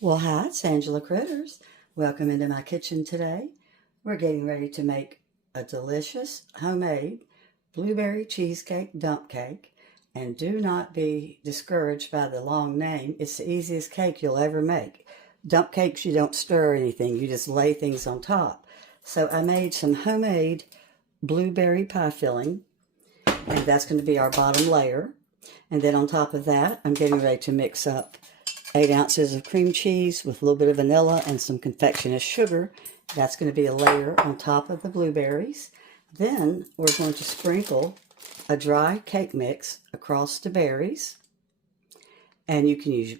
Well, hi, it's Angela Critters. Welcome into my kitchen today. We're getting ready to make a delicious homemade blueberry cheesecake dump cake. And do not be discouraged by the long name. It's the easiest cake you'll ever make. Dump cakes, you don't stir anything. You just lay things on top. So I made some homemade blueberry pie filling, and that's going to be our bottom layer. And then on top of that, I'm getting ready to mix up 8 ounces of cream cheese with a little bit of vanilla and some confectioner's sugar. That's going to be a layer on top of the blueberries. Then we're going to sprinkle a dry cake mix across the berries. And you can use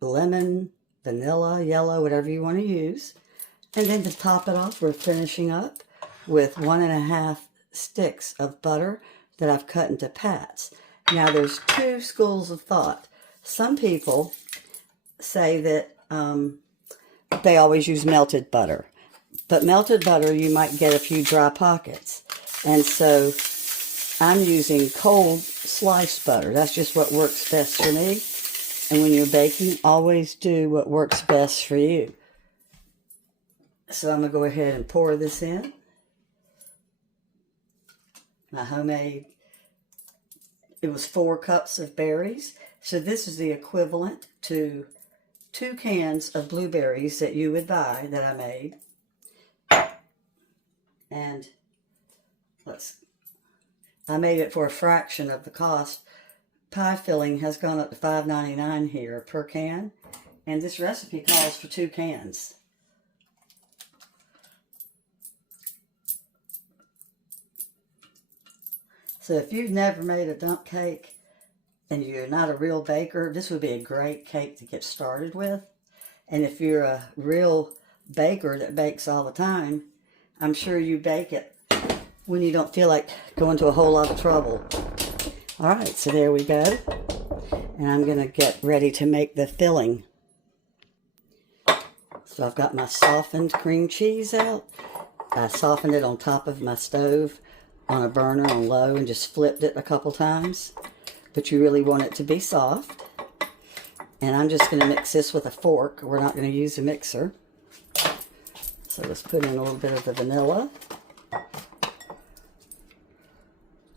lemon, vanilla, yellow, whatever you want to use. And then to top it off, we're finishing up with 1.5 sticks of butter that I've cut into pats. Now there's 2 schools of thought. Some people say that they always use melted butter. But melted butter, you might get a few dry pockets. And so I'm using cold sliced butter. That's just what works best for me. And when you're baking, always do what works best for you. So I'm going to go ahead and pour this in. My homemade, it was 4 cups of berries. So this is the equivalent to 2 cans of blueberries that you would buy that I made. And I made it for a fraction of the cost. Pie filling has gone up to $5.99 here per can. And this recipe calls for 2 cans. So if you've never made a dump cake and you're not a real baker, this would be a great cake to get started with. And if you're a real baker that bakes all the time, I'm sure you bake it when you don't feel like going to a whole lot of trouble. All right, so there we go. And I'm going to get ready to make the filling. So I've got my softened cream cheese out. I softened it on top of my stove on a burner on low and just flipped it a couple times. But you really want it to be soft. And I'm just going to mix this with a fork. We're not going to use a mixer. So let's put in a little bit of the vanilla.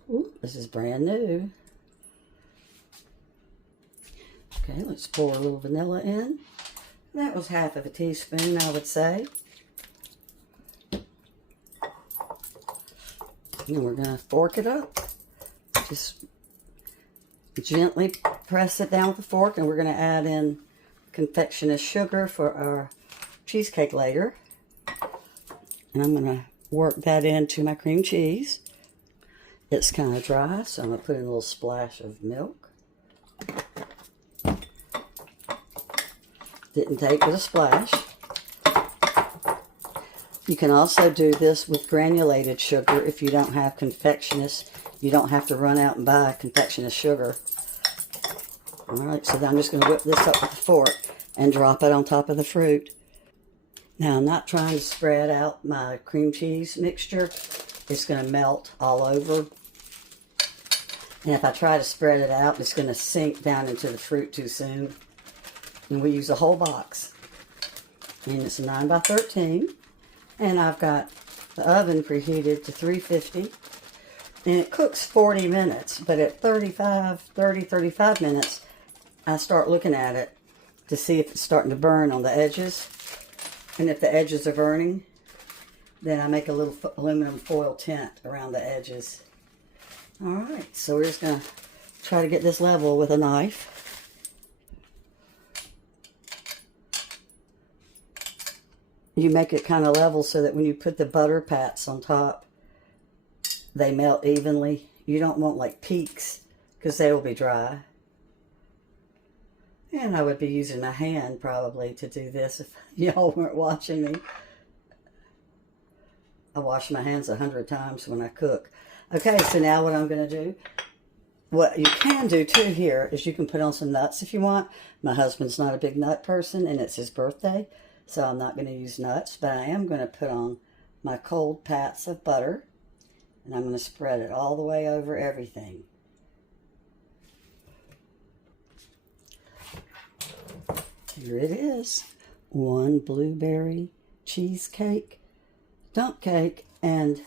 Ooh, this is brand new. Okay, let's pour a little vanilla in. That was 1/2 teaspoon, I would say. And we're going to fork it up. Just gently press it down with the fork, and we're going to add in confectioner's sugar for our cheesecake later. And I'm going to work that into my cream cheese. It's kind of dry, so I'm going to put in a little splash of milk. Didn't take but a splash. You can also do this with granulated sugar if you don't have confectioner's. You don't have to run out and buy confectioner's sugar. Alright, so then I'm just going to whip this up with a fork and drop it on top of the fruit. Now I'm not trying to spread out my cream cheese mixture. It's going to melt all over. And if I try to spread it out, it's going to sink down into the fruit too soon. And we use a whole box. And it's a 9x13. And I've got the oven preheated to 350. And it cooks 40 minutes. But at 35 minutes, I start looking at it to see if it's starting to burn on the edges. And if the edges are burning, then I make a little aluminum foil tint around the edges. Alright, so we're just going to try to get this level with a knife. You make it kind of level so that when you put the butter pats on top, they melt evenly. You don't want like peaks because they will be dry. And I would be using my hand probably to do this if y'all weren't watching me. I wash my hands 100 times when I cook. Okay, so now what I'm going to do, what you can do too here is you can put on some nuts if you want. My husband's not a big nut person and it's his birthday, so I'm not going to use nuts, but I am going to put on my cold pats of butter, and I'm going to spread it all the way over everything. here it is. One blueberry cheesecake dump cake. And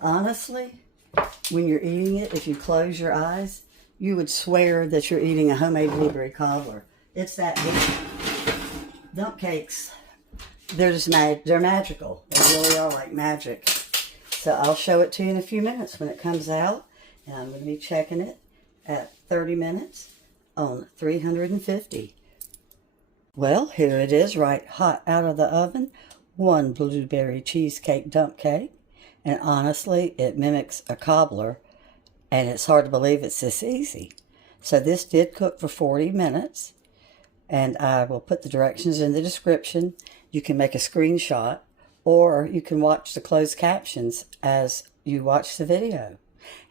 honestly, when you're eating it, if you close your eyes, you would swear that you're eating a homemade blueberry cobbler. It's that good. Dump cakes, they're magical. They really are like magic. So I'll show it to you in a few minutes when it comes out. And I'm going to be checking it at 30 minutes on 350. Well, here it is, right hot out of the oven. One blueberry cheesecake dump cake. And honestly, it mimics a cobbler. And it's hard to believe it's this easy. So this did cook for 40 minutes. And I will put the directions in the description. You can make a screenshot, or you can watch the closed captions as you watch the video.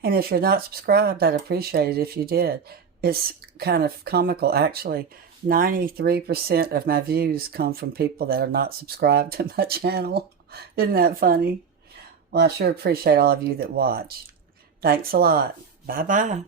And if you're not subscribed, I'd appreciate it if you did. It's kind of comical, actually. 93% of my views come from people that are not subscribed to my channel. Isn't that funny? Well, I sure appreciate all of you that watch. Thanks a lot. Bye-bye.